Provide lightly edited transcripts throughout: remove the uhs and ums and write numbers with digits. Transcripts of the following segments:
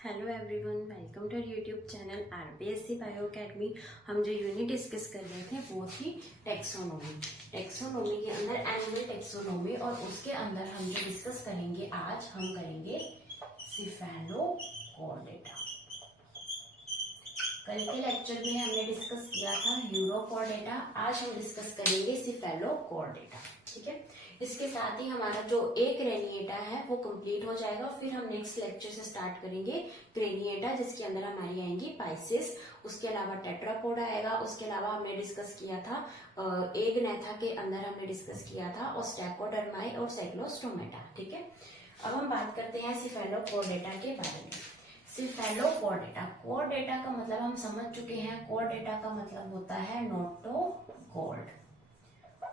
Hello everyone, welcome to YouTube channel RPSC bio academy. हम जो unit discuss कर रहे थे वो थी टेक्सोनोमी। टेक्सोनोमी के अंदर एनिमल टेक्सोनोमी, और उसके अंदर हम जो डिस्कस करेंगे आज हम करेंगे सिफेलोकॉर्डेटा। कल के लेक्चर में हमने डिस्कस किया था यूरोकॉर्डेटा, आज हम डिस्कस करेंगे सिफेलोकॉर्डेटा। ठीक है, इसके साथ ही हमारा जो एक रेनिएटा है वो कंप्लीट हो जाएगा। फिर हम नेक्स्ट लेक्चर से स्टार्ट करेंगे क्रेनिएटा, जिसके अंदर हमारी आएंगी पाइसेस, उसके अलावा टेट्रापोड आएगा। उसके अलावा हमने डिस्कस किया था एगनेथा के अंदर हमने डिस्कस किया था ओस्टैकोडर्माई और साइक्लोस्टोमेटा। ठीक है, अब हम बात करते हैं सिफेलोकॉर्डेटा के बारे में। सिफेलोकॉर्डेटा, कॉर्डेटा का मतलब हम समझ चुके हैं। कॉर्डेटा का मतलब होता है नोटोकॉर्ड,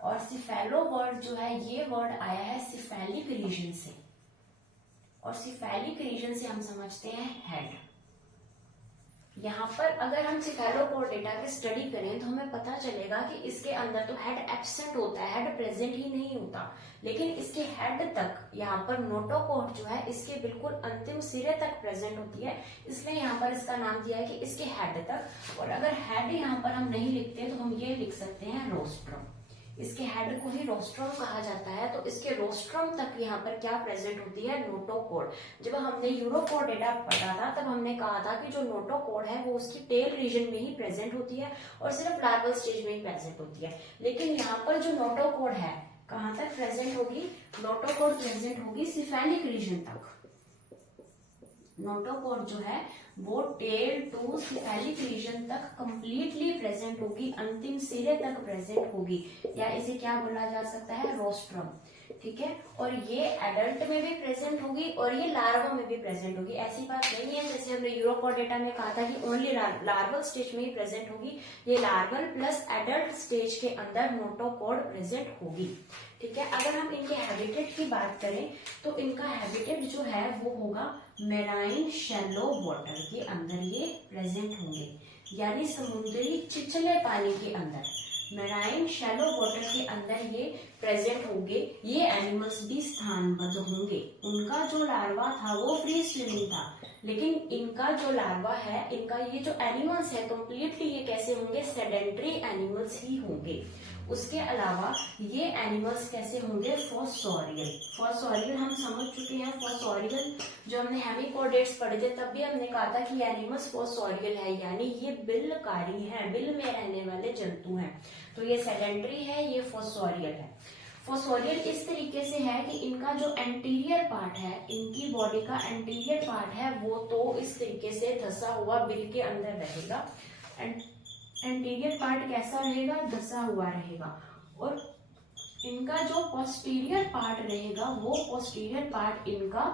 और सिफेलो वर्ड जो है ये वर्ड आया है सिफेलिक रीजन से, और सिफेलिक रीजन से हम समझते हैं हेड। यहाँ पर अगर हम सिफेलोकॉर्डेटा की स्टडी करें तो हमें पता चलेगा कि इसके अंदर तो हेड एब्सेंट होता है, हेड प्रेजेंट ही नहीं होता, लेकिन इसके हेड तक यहाँ पर नोटोकॉर्ड जो है इसके बिल्कुल अंतिम सिरे तक प्रेजेंट होती है, इसलिए यहाँ पर इसका नाम दिया है कि इसके हेड तक। और अगर हेड यहाँ पर हम नहीं लिखते तो हम ये लिख सकते हैं रोस्ट्रम। इसके हेड को ही रोस्ट्रम कहा जाता है, तो इसके रोस्ट्रम तक यहाँ पर क्या प्रेजेंट होती है, नोटोकॉर्ड। जब हमने यूरोकॉर्डेटा पढ़ा था तब हमने कहा था कि जो नोटोकॉर्ड है वो उसकी टेल रीजन में ही प्रेजेंट होती है और सिर्फ लार्वल स्टेज में ही प्रेजेंट होती है। लेकिन यहाँ पर जो नोटोकॉर्ड है कहाँ तक प्रेजेंट होगी, नोटोकॉर्ड प्रेजेंट होगी सिफेलिक रीजन तक। नोटोकॉर्ड जो है वो टेल टू सिफेलिक रीजन तक कंप्लीटली प्रेजेंट होगी, अंतिम सिरे तक प्रेजेंट होगी, या इसे क्या बोला जा सकता है, रोस्ट्रम। ठीक है, और ये एडल्ट में भी प्रेजेंट होगी और ये लार्वा में भी प्रेजेंट होगी। ऐसी बात नहीं है जैसे हमने यूरोकॉर्डेटा में कहा था कि ओनली लार्वल स्टेज में ही प्रेजेंट होगी। ये लार्वल प्लस एडल्ट स्टेज के अंदर नोटोकॉर्ड प्रेजेंट होगी। ठीक है, अगर हम इनके हैबिटेट की बात करें तो इनका हैबिटेट जो है वो होगा मेराइन शैलो वाटर के अंदर ये प्रेजेंट होंगे, यानी समुद्री छिछले पानी के अंदर, मेराइन शैलो वाटर के अंदर ये प्रेजेंट होंगे। ये एनिमल्स भी स्थानबद्ध होंगे। उनका जो लार्वा था वो फ्री स्विमिंग था, लेकिन इनका जो लार्वा है, इनका ये जो एनिमल्स है कंप्लीटली ये कैसे होंगे, सेडेंट्री एनिमल्स ही होंगे। उसके अलावा ये एनिमल्स कैसे होंगे, फॉस्सोरियल। फॉस्सोरियल हम समझ चुके हैं। फॉस्सोरियल जो हमने हेमिकोडेट्स पढ़े थे तब भी हमने कहा था कि एनिमल्स फॉस्सोरियल है, यानी ये बिलकारी हैं, बिल में रहने वाले जंतु हैं। तो ये सेडेंट्री है, ये फॉस्सोरियल है। फॉस्सोरियल इस तरीके से है कि इनका जो एंटीरियर पार्ट है, इनकी बॉडी का एंटीरियर पार्ट है वो तो इस तरीके से धसा हुआ बिल के अंदर रहेगा। एंटीरियर पार्ट कैसा रहेगा, धसा हुआ रहेगा। और इनका जो पोस्टीरियर पार्ट रहेगा वो पोस्टीरियर पार्ट इनका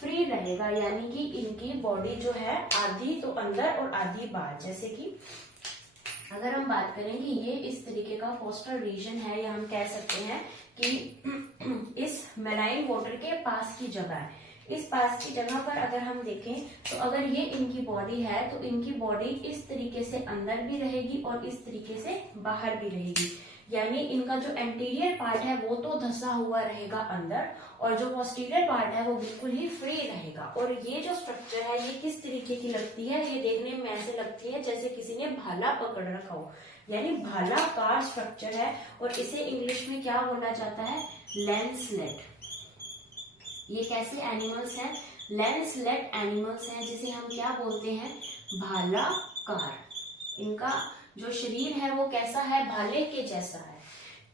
फ्री रहेगा, यानी कि इनकी बॉडी जो है आधी तो अंदर और आधी बाहर। जैसे कि अगर हम बात करें कि ये इस तरीके का कोस्टल रीजन है, या हम कह सकते हैं कि इस मेराइन वाटर के पास की जगह है। इस पास की जगह पर अगर हम देखें तो अगर ये इनकी बॉडी है तो इनकी बॉडी इस तरीके से अंदर भी रहेगी और इस तरीके से बाहर भी रहेगी, यानी इनका जो एंटीरियर पार्ट है वो तो धसा हुआ रहेगा अंदर, और जो पोस्टीरियर पार्ट है वो बिल्कुल ही फ्री रहेगा। और ये जो स्ट्रक्चर है ये किस तरीके की लगती है, ये देखने में ऐसे लगती है जैसे किसी ने भाला पकड़ रखा हो, यानी भालाकार स्ट्रक्चर है। और इसे इंग्लिश में क्या बोला जाता है, लैंसलेट। ये कैसे एनिमल्स हैं, लैंसलेट एनिमल्स हैं, जिसे हम क्या बोलते हैं, भालाकार। इनका जो शरीर है वो कैसा है, भाले के जैसा है।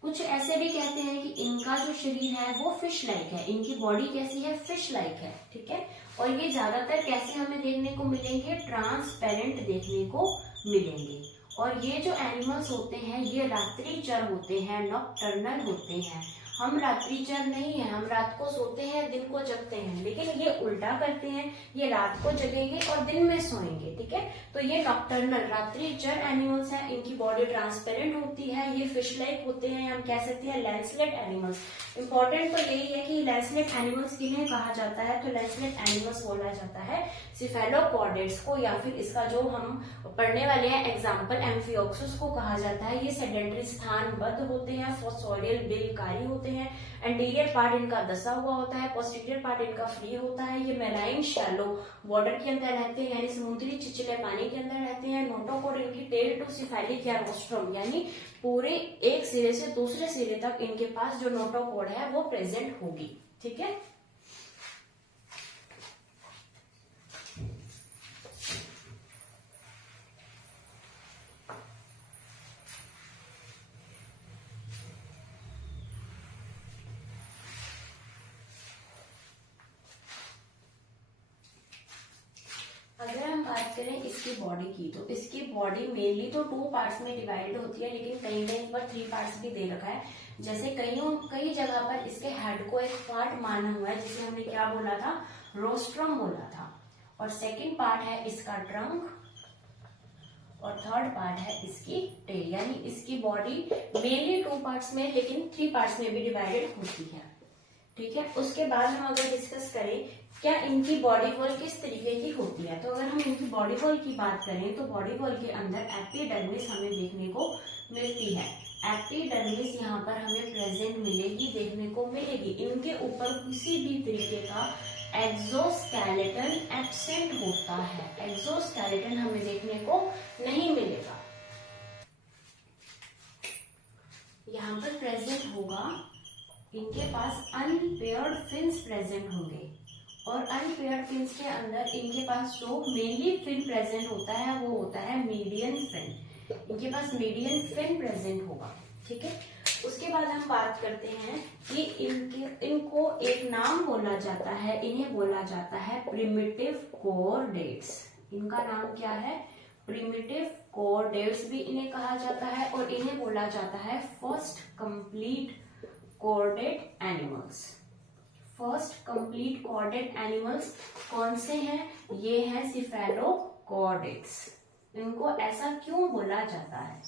कुछ ऐसे भी कहते हैं कि इनका जो शरीर है वो फिश लाइक है, इनकी बॉडी कैसी है, फिश लाइक है। ठीक है, और ये ज्यादातर कैसे हमें देखने को मिलेंगे, ट्रांसपेरेंट देखने को मिलेंगे। और ये जो एनिमल्स होते हैं ये रात्रिचर होते हैं, नॉकटर्नल होते हैं। हम रात्रिचर नहीं है, हम रात को सोते हैं दिन को जगते हैं, लेकिन ये उल्टा करते हैं, ये रात को जगेंगे और दिन में सोएंगे। ठीक है, तो ये नॉकटर्नल रात्रिचर एनिमल्स हैं, इनकी बॉडी ट्रांसपेरेंट होती है, ये फिश लाइक होते हैं, हम कह सकते हैं लैंसलेट एनिमल्स। इंपॉर्टेंट तो यही है कि लैंसलेट एनिमल्स किन्हें कहा जाता है, तो लैंसलेट एनिमल्स बोला जाता है सिफेलोकॉर्डेट्स को, या फिर इसका जो हम पढ़ने वाले हैं एग्जाम्पल एम्फियोक्सस को कहा जाता है। ये सेडेंट्री स्थानबद्ध होते हैं, फॉस्सोरियल बिलकारी होते होते हैं, एंटीरियर पार्ट इनका दसा हुआ होता है, पोस्टीरियर पार्ट इनका फ्री होता है, ये मेराइन शैलो वाटर के अंदर रहते हैं यानी समुद्री चिचले पानी के अंदर रहते हैं। नोटोकॉर्ड इनकी टेल टू सिफेलिक या रोस्ट्रम यानी पूरे एक सिरे से दूसरे सिरे तक इनके पास जो नोटोकॉर्ड है वो प्रेजेंट होगी। ठीक है, अगर हम बात करें इसकी बॉडी की, तो इसकी बॉडी मेनली तो 2 पार्ट्स में डिवाइड होती है, लेकिन कहीं कहीं पर 3 पार्ट्स भी दे रखा है। जैसे कई जगह पर इसके हेड को एक पार्ट माना हुआ है जिसे हमने क्या बोला था, रोस्ट्रम बोला था। और सेकंड पार्ट है इसका ट्रंक और थर्ड पार्ट है इसकी टेल, यानी इसकी बॉडी मेनली 2 पार्ट्स में लेकिन 3 पार्ट्स में भी डिवाइडेड होती है। ठीक है, उसके बाद हम अगर डिस्कस करें क्या इनकी बॉडी वॉल किस तरीके की होती है, तो अगर हम इनकी बॉडी वॉल की बात करें तो बॉडी वॉल के अंदर एपिडर्मिस हमें देखने को मिलती है। एपिडर्मिस यहाँ पर हमें प्रेजेंट मिलेगी, देखने को मिलेगी। इनके ऊपर किसी भी तरीके का एक्सोस्केलेटन एब्सेंट होता है, एक्सोस्केलेटन हमें देखने को नहीं मिलेगा। यहाँ पर प्रेजेंट होगा, इनके पास अनपेयर्ड फिन्स प्रेजेंट होंगे और अनपेयर्ड फिन्स के अंदर इनके पास जो मेनली फिन प्रेजेंट होता है वो होता है मीडियन फिन। इनके पास मीडियन फिन प्रेजेंट होगा। ठीक है, उसके बाद हम बात करते हैं कि इनको एक नाम बोला जाता है, इन्हें बोला जाता है प्रिमिटिव कॉर्डेट्स। इनका नाम क्या है, प्रिमिटिव कॉर्डेट्स भी इन्हें कहा जाता है और इन्हें बोला जाता है first complete chordate animals. First complete chordate animals कौन से हैं, ये हैं सिफेलोकॉर्डेट्स। इनको ऐसा क्यों बोला जाता है,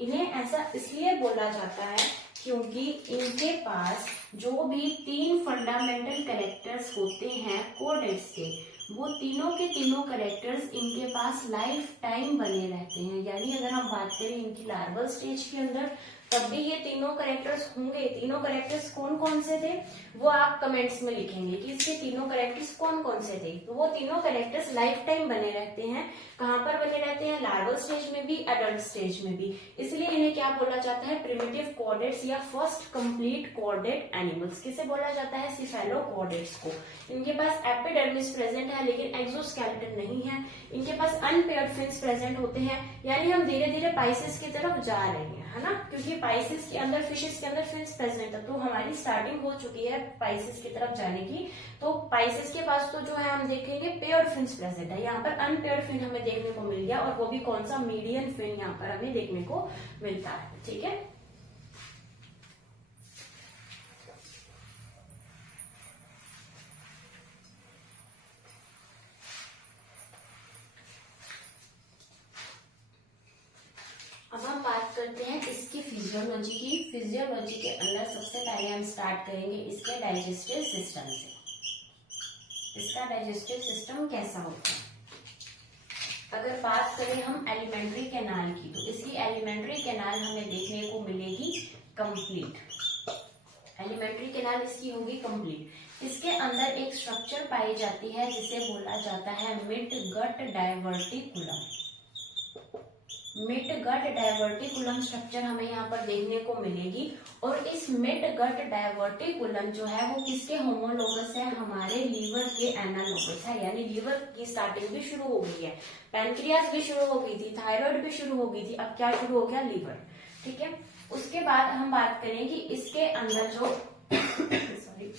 इन्हें ऐसा इसलिए बोला जाता है क्योंकि इनके पास जो भी 3 फंडामेंटल कैरेक्टर्स होते हैं कॉर्डेट्स के, वो तीनों के तीनों कैरेक्टर्स इनके पास लाइफ टाइम बने रहते हैं। यानी अगर हम बात करें इनकी लार्वल स्टेज के अंदर तब भी ये तीनों कैरेक्टर्स होंगे। तीनों कैरेक्टर्स कौन कौन से थे वो आप कमेंट्स में लिखेंगे कि इसके तीनों कैरेक्टर्स कौन कौन से थे। तो वो तीनों कैरेक्टर्स लाइफ टाइम बने रहते हैं। कहाँ पर बने रहते हैं, लार्वल स्टेज में भी, एडल्ट स्टेज में भी। इसलिए इन्हें क्या बोला जाता है, प्रिमिटिव कॉर्डेट्स या फर्स्ट कंप्लीट कॉर्डेट एनिमल्स। किसे बोला जाता है, सिफेलोकॉर्डेट्स को। इनके पास एपिडर्मिस प्रेजेंट है लेकिन एक्सोस्केलेटन नहीं है। इनके पास अनपेयर्ड फिन्स प्रेजेंट होते हैं, यानी हम धीरे धीरे पाइसेस की तरफ जा रहे हैं, है ना, क्योंकि पाइसेस के अंदर, फिशेस के अंदर फिन्स प्रेजेंट है। तो हमारी स्टार्टिंग हो चुकी है पाइसेस की तरफ जाने की। तो पाइसेस के पास तो जो है हम देखेंगे पेयर्ड फिन्स प्रेजेंट है। यहाँ पर अनपेयर्ड फिन हमें देखने को मिल गया और वो भी कौन सा, मीडियन फिन यहाँ पर हमें देखने को मिलता है। ठीक है, अब हम बात करते हैं इसकी फिजियोलॉजी की। फिजियोलॉजी के अंदर सबसे पहले हम स्टार्ट करेंगे इसके डाइजेस्टिव सिस्टम से। इसका डाइजेस्टिव सिस्टम कैसा होता है, अगर बात करें हम एलिमेंट्री कैनाल की, तो इसकी एलिमेंट्री कैनाल हमें देखने को मिलेगी कंप्लीट। एलिमेंट्री कैनाल इसकी होगी कंप्लीट। इसके अंदर एक स्ट्रक्चर पाई जाती है जिसे बोला जाता है mid gut diverticulum. Mid gut diverticulum structure हमें यहाँ पर देखने को मिलेगी। और इस मिड गट डायवर्टिकुलम जो है वो किसके होमोलोगस है, हमारे लीवर के एनालोगस है। यानी लीवर की स्टार्टिंग भी शुरू हो गई है, पैनक्रियास भी शुरू हो गई थी, थायराइड भी शुरू हो गई थी, अब क्या शुरू हो गया, लीवर। ठीक है, उसके बाद हम बात करें कि इसके अंदर जो सॉरी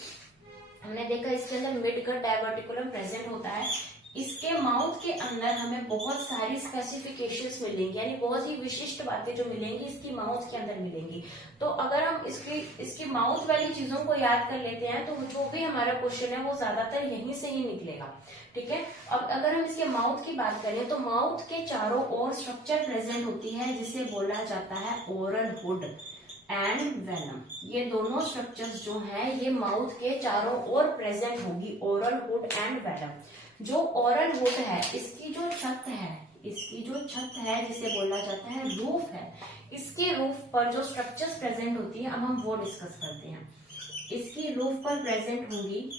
हमने देखा इसके अंदर मिड गट डायवर्टिकुलम प्रेजेंट होता है। इसके माउथ के अंदर हमें बहुत सारी स्पेसिफिकेशंस मिलेंगी, यानी बहुत ही विशिष्ट बातें जो मिलेंगी इसकी माउथ के अंदर मिलेंगी। तो अगर हम इसकी माउथ वाली चीजों को याद कर लेते हैं तो जो भी हमारा क्वेश्चन है वो ज्यादातर यहीं से ही निकलेगा। ठीक है, अब अगर हम इसके माउथ की बात करें तो माउथ के चारों ओर स्ट्रक्चर प्रेजेंट होती है जिसे बोला जाता है ओरल हुड एंड वेनम। ये दोनों स्ट्रक्चर्स जो हैं ये माउथ के चारों ओर प्रेजेंट होगी, ओरल हुड एंड वेनम। जो ओरल हुड है, इसकी जो छत है जिसे बोला जाता है रूफ है, इसके रूफ पर जो स्ट्रक्चर्स प्रेजेंट होती है अब हम वो डिस्कस करते हैं। इसकी रूफ पर प्रेजेंट होंगी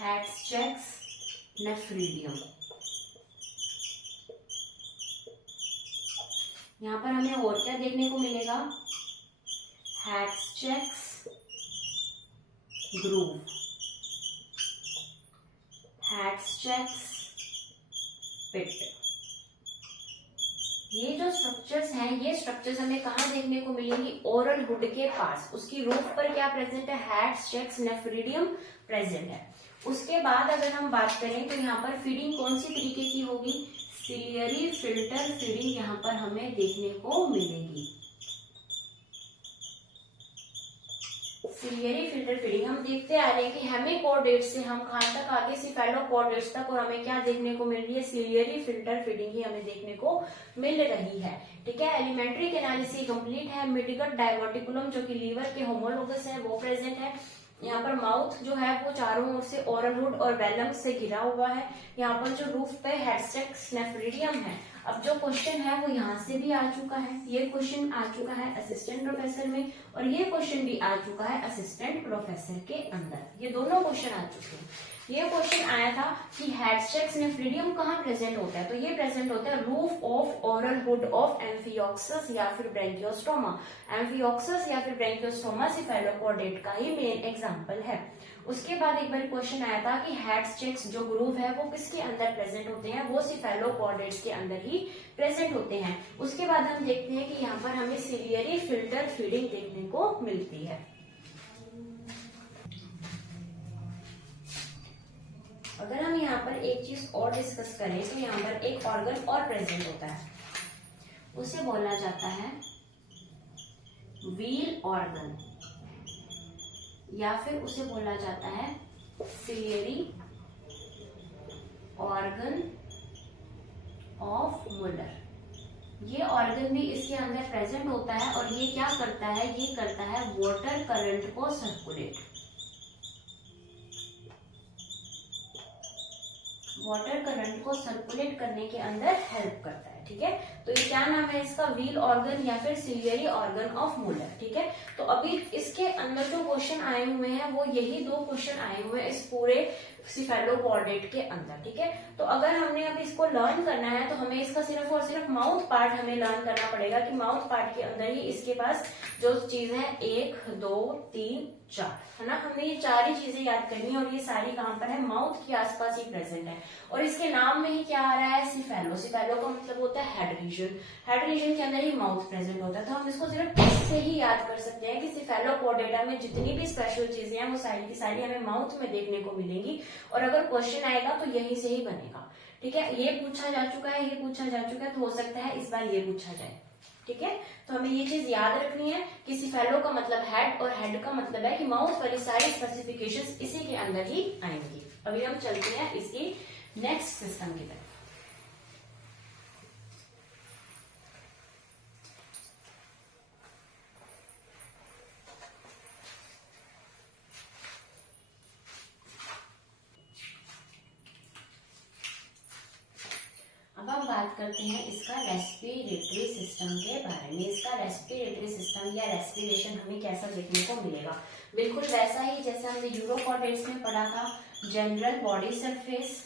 हैट्स, चेक्स, नेफ्रीडियम। यहाँ पर हमें और क्या देखने को मिलेगा, hats, checks, groove, hats, checks, pit. ये जो स्ट्रक्चर्स हैं, ये स्ट्रक्चर्स हमें कहाँ देखने को मिलेंगी, ओरल हुड के पास। उसकी रूफ पर क्या प्रेजेंट है, हैट्स, चेक्स, नेफ्रीडियम प्रेजेंट है। उसके बाद अगर हम बात करें तो यहाँ पर फीडिंग कौन सी तरीके की होगी, सिलियरी फिल्टर फीडिंग यहाँ पर हमें देखने को मिलेगी। सिलियरी फिल्टर फीडिंग हम देखते आ रहे हैं कि हेमिकोडेट से हम कहाँ तक आगे सिफेलोकोडेट्स तक, और हमें क्या देखने को मिल रही है, सिलियरी फिल्टर फीडिंग ही हमें देखने को मिल रही है। ठीक है, एलिमेंट्री कैनालिसी कंप्लीट है। मिडगट डायवर्टिकुलम जो कि लीवर के होमोलोगस है वो प्रेजेंट है। यहाँ पर माउथ जो है वो चारों ओर से ओरल हुड और वेलम से घिरा हुआ है। यहाँ पर जो रूफ पे हैट्स, चेक्स, नेफ्रीडियम है। अब जो क्वेश्चन है वो यहाँ से भी आ चुका है, ये क्वेश्चन आ चुका है असिस्टेंट प्रोफेसर में, और ये क्वेश्चन भी आ चुका है असिस्टेंट प्रोफेसर के अंदर। ये दोनों क्वेश्चन आ चुके हैं। ये क्वेश्चन आया था कि हैट्स, चेक्स, नेफ्रीडियम कहाँ प्रेजेंट होता है, तो ये प्रेजेंट होता है roof of oral hood of amphioxus या फिर ब्रैंकियोस्टोमा। एम्फियोक्सस या फिर ब्रैंकियोस्टोमा सिफेलोपोडेट का ही मेन एग्जांपल है। उसके बाद एक बार क्वेश्चन आया था कि हैट्स, चेक्स जो ग्रूव है वो किसके अंदर प्रेजेंट होते हैं, वो सिफेलोपोडेट्स के अंदर ही प्रेजेंट होते हैं। उसके बाद हम देखते हैं कि यहाँ पर हमें सिलियरी फिल्टर फीडिंग देखने को मिलती है। अगर हम यहाँ पर एक चीज और डिस्कस करें तो यहाँ पर एक ऑर्गन और प्रेजेंट होता है, उसे बोला जाता है व्हील ऑर्गन, या फिर उसे बोला जाता है सिलियरी ऑर्गन ऑफ मुलर। ये ऑर्गन भी इसके अंदर प्रेजेंट होता है और ये क्या करता है, ये करता है वाटर करंट को सर्कुलेट। वाटर करंट को सर्कुलेट करने के अंदर हेल्प करता है। ठीक है, तो ये क्या नाम है इसका, व्हील ऑर्गन या फिर सिलियरी ऑर्गन ऑफ मुलर। ठीक है, तो अभी इसके अंदर जो क्वेश्चन आए हुए हैं वो यही दो क्वेश्चन आए हुए हैं इस पूरे सिफेलोपोडेट के अंदर। ठीक है, तो अगर हमने अब इसको लर्न करना है तो हमें इसका सिर्फ और सिर्फ माउथ पार्ट हमें लर्न करना पड़ेगा कि माउथ पार्ट के अंदर ही इसके पास जो चीज है 1, 2, 3, 4 है ना, हमें ये 4 ही चीजें याद करनी है और ये सारी कहां पर है, माउथ के आसपास ही प्रेजेंट है। और इसके नाम में ही क्या आ रहा है, सिफेलो। सिफेलो का मतलब होता है हेड रीजन। हेड रीजन के अंदर ही माउथ प्रेजेंट होता है, तो हम इसको सिर्फ इससे ही याद कर सकते हैं कि सिफेलोपोडेटा में जितनी भी स्पेशल चीजें हैं वो सारी की सारी हमें माउथ में देखने को मिलेंगी, और अगर क्वेश्चन आएगा तो यही से ही बनेगा। ठीक है, ये पूछा जा चुका है, ये पूछा जा चुका है, तो हो सकता है इस बार ये पूछा जाए। ठीक है, तो हमें ये चीज याद रखनी है कि सिफेलो का मतलब हेड और हेड का मतलब है कि माउथ वाली सारी स्पेसिफिकेशंस इसी के अंदर ही आएंगी। अभी हम चलते हैं इसकी नेक्स्ट सिस्टम की तरफ। अब हम बात करते हैं इसका रेस्पिरेटरी सिस्टम के बारे में। इसका रेस्पिरेटरी सिस्टम या रेस्पिरेशन हमें कैसा देखने को मिलेगा, बिल्कुल वैसा ही जैसे हमने यूरोकोडेट्स में पढ़ा था, general body surface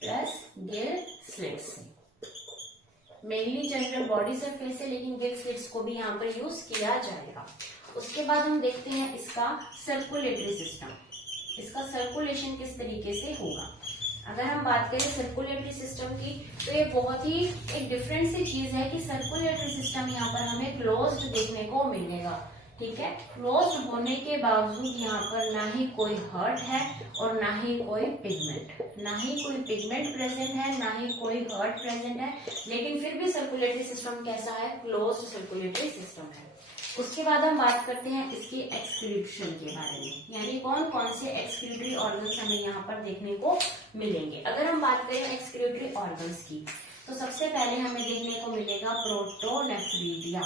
plus gill slits. Mainly general body surface है, लेकिन गिल स्लिट्स को भी यहाँ पर यूज किया जाएगा। उसके बाद हम देखते हैं इसका सर्कुलेटरी सिस्टम। इसका सर्कुलेशन किस तरीके से होगा। अगर हम बात करें सर्कुलेटरी सिस्टम की तो ये बहुत ही एक डिफरेंट सी चीज है कि सर्कुलेटरी सिस्टम यहाँ पर हमें क्लोज्ड देखने को मिलेगा। ठीक है, क्लोज्ड होने के बावजूद यहाँ पर ना ही कोई हर्ट है और ना ही कोई पिगमेंट, ना ही कोई पिगमेंट प्रेजेंट है, ना ही कोई हर्ट प्रेजेंट है, लेकिन फिर भी सर्कुलेटरी सिस्टम कैसा है, क्लोज्ड सर्कुलेटरी सिस्टम है। उसके बाद हम बात करते हैं इसकी एक्सक्रीशन के बारे में, यानी कौन कौन से एक्सक्रीटरी ऑर्गन्स हमें यहाँ पर देखने को मिलेंगे। अगर हम बात करें एक्सक्रीटरी ऑर्गन्स की तो सबसे पहले हमें देखने को मिलेगा प्रोटोनेफ्रीडिया।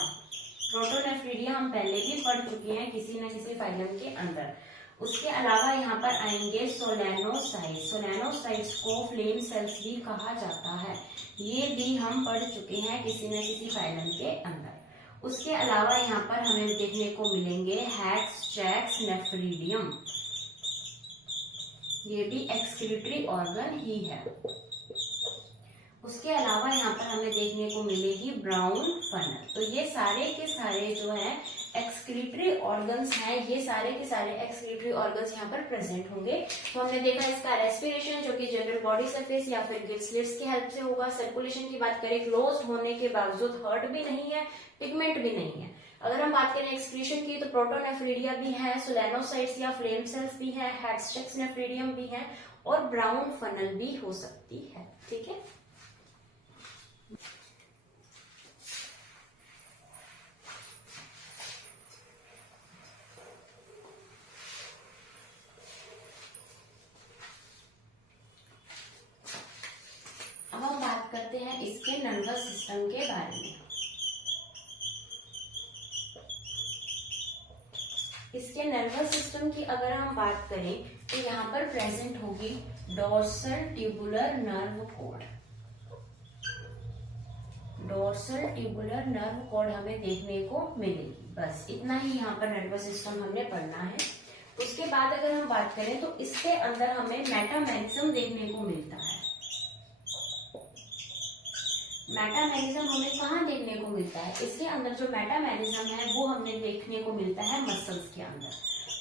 प्रोटोनेफ्रीडिया हम पहले भी पढ़ चुके हैं किसी न किसी फाइलम के अंदर। उसके अलावा यहाँ पर आएंगे सोलैनोसाइट्स। सोलैनोसाइट्स को फ्लेम सेल्स भी कहा जाता है, ये भी हम पढ़ चुके हैं किसी न किसी फाइलम के अंदर। उसके अलावा यहाँ पर हमें देखने को मिलेंगे हैक्स, चैक्स, नेफ्रीडियम, ये भी एक्सक्रीटरी ऑर्गन ही है। उसके अलावा यहाँ पर हमें देखने को मिलेगी ब्राउन फनल। तो ये सारे के सारे जो है एक्सक्रीटरी ऑर्गन्स हैं, ये सारे के सारे एक्सक्रीटरी ऑर्गन्स यहाँ पर प्रेजेंट होंगे। तो हमने देखा इसका रेस्पिरेशन जो कि जनरल बॉडी सरफेस या फिर गिल स्लिट्स की हेल्प से होगा। सर्कुलेशन की बात करें, क्लोज्ड होने के बावजूद हर्ट भी नहीं है, पिगमेंट भी नहीं है। अगर हम बात करें एक्सक्रीशन की, तो प्रोटोनेफ्रीडिया भी है, सोलेनोसाइट्स या फ्लेम सेल्स भी है, हैडस्टेक्स नेफ्रीडियम भी है और ब्राउन फनल भी हो सकती है। ठीक है, अब हम बात करते हैं इसके नर्वस सिस्टम के बारे में। इसके नर्वस सिस्टम की अगर हम बात करें तो यहाँ पर प्रेजेंट होगी dorsal tubular nerve cord. Dorsal tubular nerve cord हमें देखने को मिलेगी। बस इतना ही यहाँ पर नर्वस सिस्टम हमने पढ़ना है। उसके बाद अगर हम बात करें तो इसके अंदर हमें मेटामेरिज्म देखने को मिलता है। मेटामेरिज्म हमें कहाँ देखने को मिलता है? इसके अंदर जो मेटामेरिज्म है वो हमें देखने को मिलता है मसल्स के अंदर।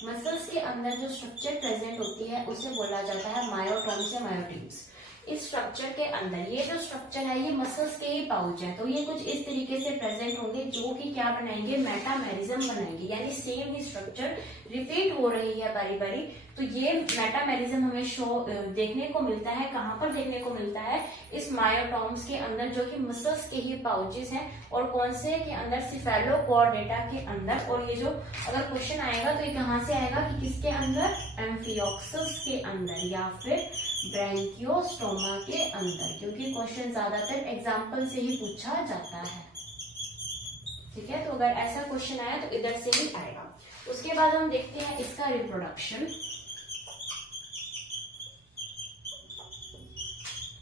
मसल्स के अंदर जो स्ट्रक्चर प्रेजेंट होती है उसे बोला जाता है मायोटोम्स या मायोट्यूब्स। इस स्ट्रक्चर के अंदर ये जो स्ट्रक्चर है ये मसल्स के ही पाउच है, तो ये कुछ इस तरीके से प्रेजेंट होंगे जो कि क्या बनाएंगे, मेटामेरिज्म बनाएंगे। यानी सेम ही स्ट्रक्चर रिपीट हो रही है बारी बारी। तो ये मेटामेरिज्म हमें शो देखने को मिलता है। कहाँ पर देखने को मिलता है? इस मायोटोम्स के अंदर जो कि मसल्स के ही पाउचेस हैं। और कौन से के अंदर? सिफेलोकॉर्डेटा के अंदर। और ये जो अगर क्वेश्चन आएगा तो ये कहाँ से आएगा कि किसके अंदर? एम्फियोक्सस के अंदर या फिर ब्रैंकियोस्टोमा के अंदर, क्योंकि क्वेश्चन ज्यादातर एग्जाम्पल से ही पूछा जाता है। ठीक है, तो अगर ऐसा क्वेश्चन आया तो इधर से ही आएगा। उसके बाद हम देखते हैं इसका रिप्रोडक्शन।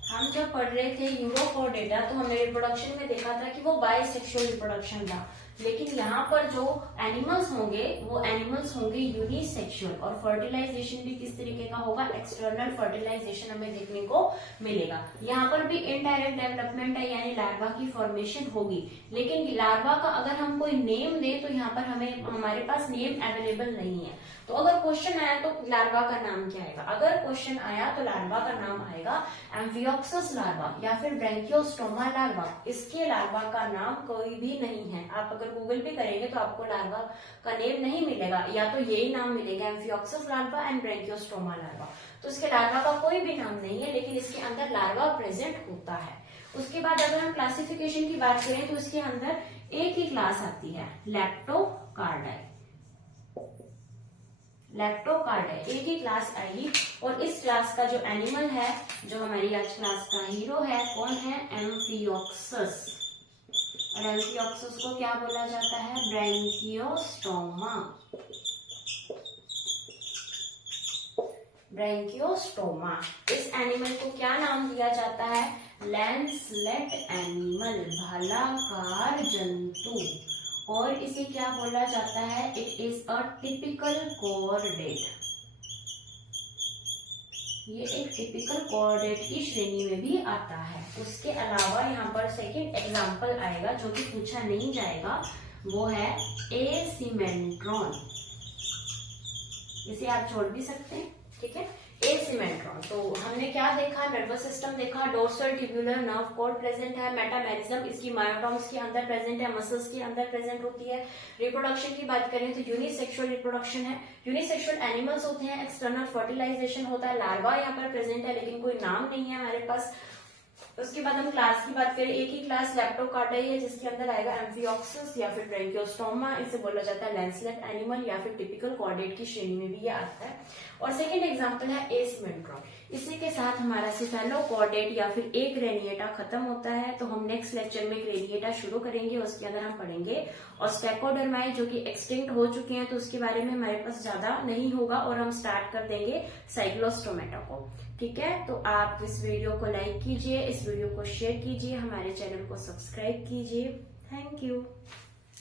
हम जब पढ़ रहे थे यूरोकॉर्डेटा तो हमने रिप्रोडक्शन में देखा था कि वो बायसेक्सुअल रिप्रोडक्शन था। लेकिन यहाँ पर जो एनिमल्स होंगे वो एनिमल्स होंगे यूनिसेक्सुअल। और फर्टिलाइजेशन भी किस तरीके का होगा? एक्सटर्नल फर्टिलाइजेशन हमें देखने को मिलेगा। यहाँ पर भी इनडायरेक्ट डेवलपमेंट है, यानी लार्वा की फॉर्मेशन होगी। लेकिन लार्वा का अगर हम कोई नेम दे तो यहाँ पर हमारे पास नेम अवेलेबल नहीं है। तो अगर क्वेश्चन आया तो लार्वा का नाम क्या आएगा? अगर क्वेश्चन आया तो लार्वा का नाम आएगा एम्फियोक्सस लार्वा या फिर ब्रैंकियोस्टोमा लार्वा। इसके लार्वा का नाम कोई भी नहीं है। आप अगर गूगल पे करेंगे तो आपको लार्वा का नेम नहीं मिलेगा, या तो यही नाम मिलेगा amphioxus larva and Branchiostoma larva. तो इसके लार्वा का कोई भी नाम नहीं है, लेकिन इसके अंदर लार्वा प्रेजेंट होता है। उसके बाद अगर हम क्लासिफिकेशन की बात करें तो इसके अंदर एक ही क्लास आती है, लेप्टोकार्डाई। लेप्टोकार्डाई एक ही क्लास आएगी। और इस क्लास का जो एनिमल है, जो हमारी आज क्लास का हीरो है, कौन है? एम्फियोक्सस। और एम्फियोक्सस को क्या बोला जाता है? ब्रैंकियोस्टोमा। ब्रैंकियोस्टोमा। इस एनिमल को क्या नाम दिया जाता है? लैंसलेट एनिमल, भालाकार जंतु। और इसे क्या बोला जाता है? It is a typical chordate. ये एक टिपिकल कॉर्डेट की श्रेणी में भी आता है। उसके अलावा यहाँ पर सेकंड एग्जांपल आएगा जो कि पूछा नहीं जाएगा, वो है एसिमेंट्रॉन। इसे आप छोड़ भी सकते हैं। ठीक है, एसिमेंट्रॉन। तो हमने क्या देखा? नर्वस सिस्टम देखा, dorsal tubular nerve cord present है, मेटामेरिज्म इसकी मायोटोम्स के अंदर प्रेजेंट है, मसल्स के अंदर प्रेजेंट होती है। रिप्रोडक्शन की बात करें तो यूनिसेक्सुअल रिप्रोडक्शन है। यूनिसेक्सुअल एनिमल्स होते हैं, एक्सटर्नल फर्टिलाइजेशन होता है, लार्वा यहाँ पर प्रेजेंट है लेकिन कोई नाम नहीं है हमारे पास। उसके बाद हम क्लास की बात करें, एक ही क्लास लेप्टोकार्डाई है जिसके अंदर आएगा एम्फियोक्सस या फिर ब्रैंकियोस्टोमा। इसे बोला जाता है लैंसलेट एनिमल या फिर टिपिकल कॉर्डेट की श्रेणी में भी ये आता है। और सेकंड एग्जांपल है एसिमेंट्रॉन। इसी के साथ हमारा सिफेलोकॉर्डेट या फिर एक ग्रेनिएटा खत्म होता है। तो हम नेक्स्ट लेक्चर में ग्रेनिएटा शुरू करेंगे। उसके अंदर हम पढ़ेंगे ऑस्टेकोडर्माई जो कि एक्सटिंक्ट हो चुके हैं, तो उसके बारे में हमारे पास ज्यादा नहीं होगा। और हम स्टार्ट कर देंगे साइक्लोस्टोमेटा को। ठीक है, तो आप इस वीडियो को लाइक कीजिए, इस वीडियो को शेयर कीजिए, हमारे चैनल को सब्सक्राइब कीजिए। Thank you.